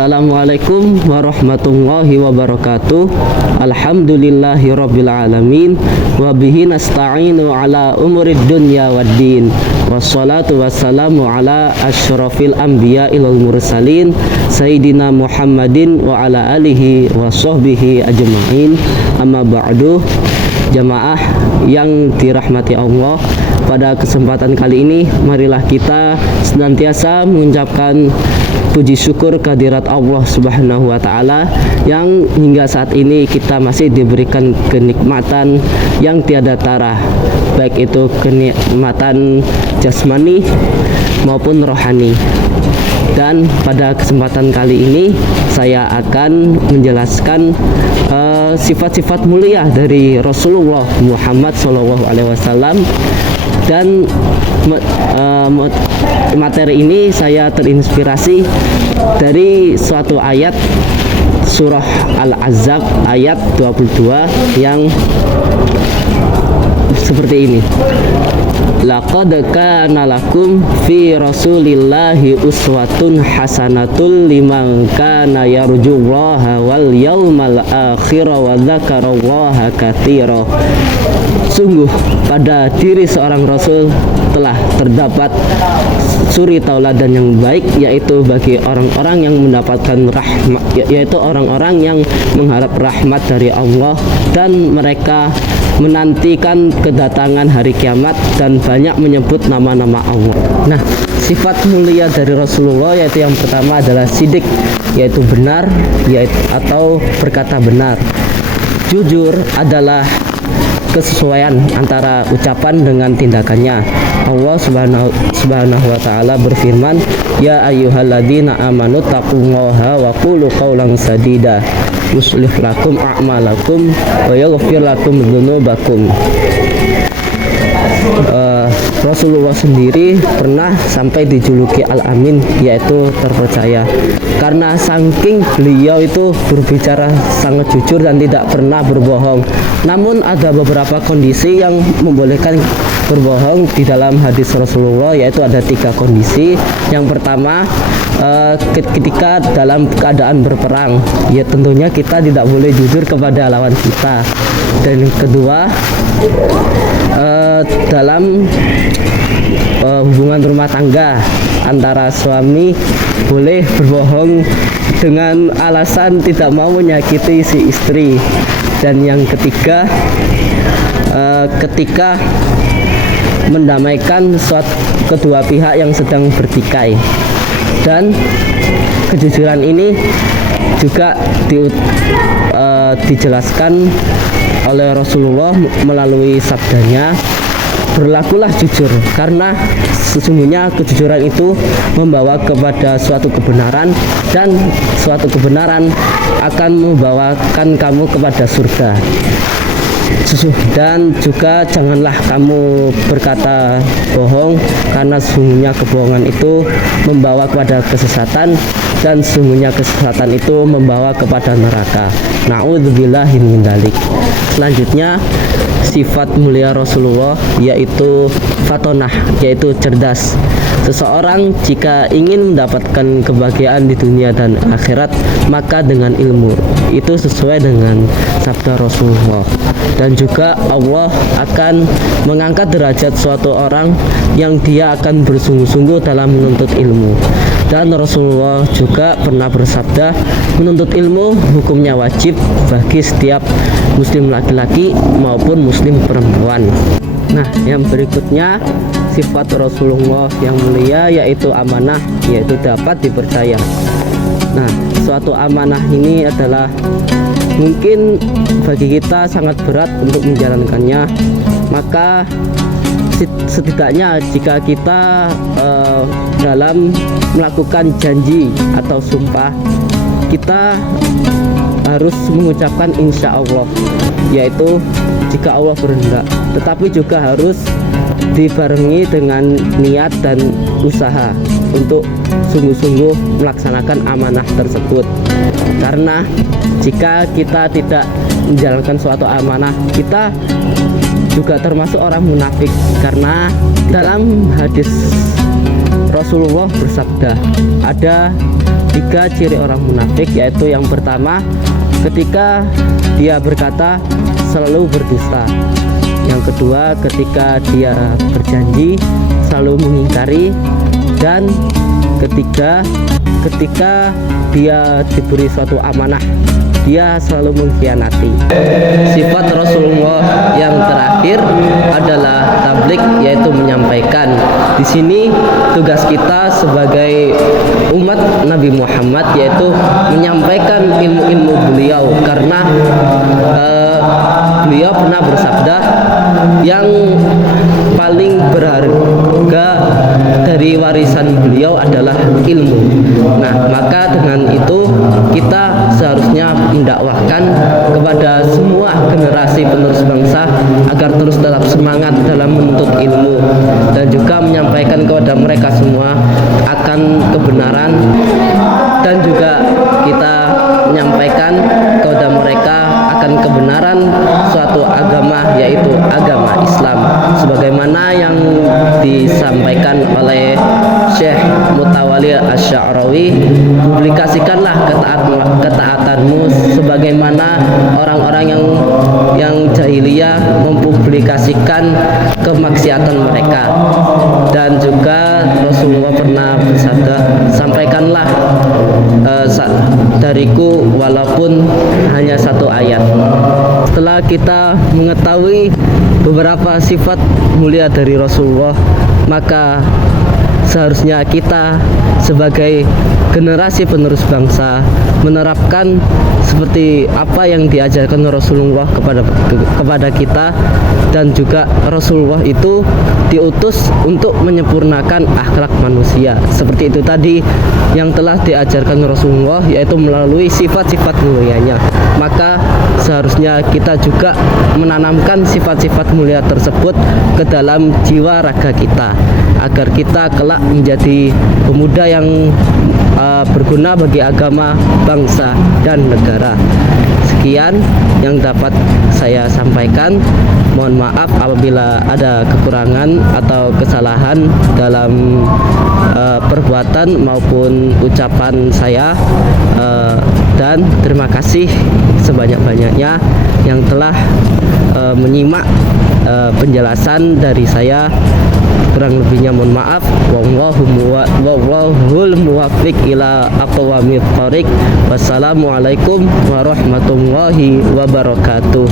Assalamualaikum warahmatullahi wabarakatuh. Alhamdulillahirabbil alamin wa bihi nasta'inu ala umurid dunya waddin. Wassalatu wassalamu ala asyrafil anbiya'il mursalin sayyidina Muhammadin wa ala alihi wa sahbihi ajma'in. Amma ba'du. Jamaah yang dirahmati Allah, pada kesempatan kali ini marilah kita senantiasa mengucapkan puji syukur kehadirat Allah Subhanahu wa taala yang hingga saat ini kita masih diberikan kenikmatan yang tiada tara, baik itu kenikmatan jasmani maupun rohani. Dan pada kesempatan kali ini saya akan menjelaskan sifat-sifat mulia dari Rasulullah Muhammad SAW. Dan materi ini saya terinspirasi dari suatu ayat surah Al-Ahzab ayat 22 yang seperti ini. Laqad kana lakum fi rasulillahi uswatun hasanatul liman kana yarjullaha wal yawmal akhir wa dzakarallaha katsira. Sungguh pada diri seorang rasul telah terdapat suri tauladan yang baik, yaitu bagi orang-orang yang mendapatkan rahmat, yaitu orang-orang yang mengharap rahmat dari Allah dan mereka menantikan kedatangan hari kiamat dan banyak menyebut nama-nama Allah. Nah, sifat mulia dari Rasulullah yaitu yang pertama adalah sidik, yaitu benar, yaitu atau berkata benar. Jujur adalah kesesuaian antara ucapan dengan tindakannya. Allah subhanahu wa ta'ala berfirman, ya ayyuhalladzina amanu taqullaha wa qulu qawlan sadida yuslih lakum a'malakum wa yaghfir lakum dzunubakum. Rasulullah sendiri pernah sampai dijuluki Al-Amin, yaitu terpercaya, karena saking beliau itu berbicara sangat jujur dan tidak pernah berbohong. Namun ada beberapa kondisi yang membolehkan berbohong di dalam hadis Rasulullah, yaitu ada 3 kondisi. Yang pertama, ketika dalam keadaan berperang, ya tentunya kita tidak boleh jujur kepada lawan kita. Dan yang kedua, dalam hubungan rumah tangga antara suami boleh berbohong dengan alasan tidak mau menyakiti si istri. Dan yang ketiga, ketika mendamaikan kedua pihak yang sedang bertikai. Dan kejujuran ini juga dijelaskan oleh Rasulullah melalui sabdanya, berlakulah jujur, karena sesungguhnya kejujuran itu membawa kepada suatu kebenaran, dan suatu kebenaran akan membawakan kamu kepada surga. Dan juga janganlah kamu berkata bohong, karena sesungguhnya kebohongan itu membawa kepada kesesatan, dan sesungguhnya kesesatan itu membawa kepada neraka. Na'udzubillahi min dzalik. Selanjutnya, sifat mulia Rasulullah yaitu fatonah, yaitu cerdas. Seseorang jika ingin mendapatkan kebahagiaan di dunia dan akhirat, maka dengan ilmu. Itu sesuai dengan sabda Rasulullah. Dan juga Allah akan mengangkat derajat suatu orang yang dia akan bersungguh-sungguh dalam menuntut ilmu. Dan Rasulullah juga pernah bersabda, menuntut ilmu hukumnya wajib bagi setiap muslim laki-laki maupun muslim perempuan. Nah, yang berikutnya sifat Rasulullah yang mulia yaitu amanah, yaitu dapat dipercaya. Nah, suatu amanah ini adalah mungkin bagi kita sangat berat untuk menjalankannya. Maka setidaknya jika kita dalam melakukan janji atau sumpah, kita harus mengucapkan insya Allah, yaitu jika Allah berkehendak, tetapi juga harus dibarengi dengan niat dan usaha untuk sungguh-sungguh melaksanakan amanah tersebut. Karena jika kita tidak menjalankan suatu amanah, kita juga termasuk orang munafik. Karena dalam hadis Rasulullah bersabda, ada tiga ciri orang munafik, yaitu yang pertama, ketika dia berkata selalu berdusta. Yang kedua, ketika dia berjanji selalu mengingkari. Dan ketiga, ketika dia diberi suatu amanah, dia selalu mengkhianati. Sifat Rasulullah yang terakhir adalah tabligh, yaitu menyampaikan. Di sini tugas kita sebagai umat Nabi Muhammad yaitu menyampaikan ilmu-ilmu beliau, karena beliau pernah bersabda, yang paling berharga dari warisan beliau adalah ilmu. Nah, maka dengan itu kita seharusnya mendakwahkan kepada semua generasi penerus bangsa agar terus tetap semangat dalam menuntut ilmu, dan juga menyampaikan kepada mereka semua akan kebenaran, dan juga kita menyampaikan kepada mereka akan kebenaran suatu agama, yaitu agama Islam, sebagaimana yang disampaikan oleh Syekh Mutawalli Asy-Sya'rawi, publikasikanlah ketaatanmu sebagaimana orang-orang yang jahiliyah mempublikasikan kemaksiatan mereka. Dan juga Rasulullah pernah bersabda, sampaikanlah dariku walaupun hanya satu ayat. Setelah kita mengetahui beberapa sifat mulia dari Rasulullah, maka seharusnya kita sebagai generasi penerus bangsa menerapkan seperti apa yang diajarkan Rasulullah kepada kita. Dan juga Rasulullah itu diutus untuk menyempurnakan akhlak manusia, seperti itu tadi yang telah diajarkan Rasulullah, yaitu melalui sifat-sifat mulianya. Maka seharusnya kita juga menanamkan sifat-sifat mulia tersebut ke dalam jiwa raga kita, agar kita kelak menjadi pemuda yang berguna bagi agama, bangsa, dan negara. Sekian yang dapat saya sampaikan. Mohon maaf apabila ada kekurangan atau kesalahan dalam perbuatan maupun ucapan saya, dan terima kasih sebanyak-banyaknya yang telah menyimak penjelasan dari saya. Kurang lebihnya mohon maaf. Wallahul muwaffiq ila aqwamit thoriq. Wassalamualaikum warahmatullahi wabarakatuh.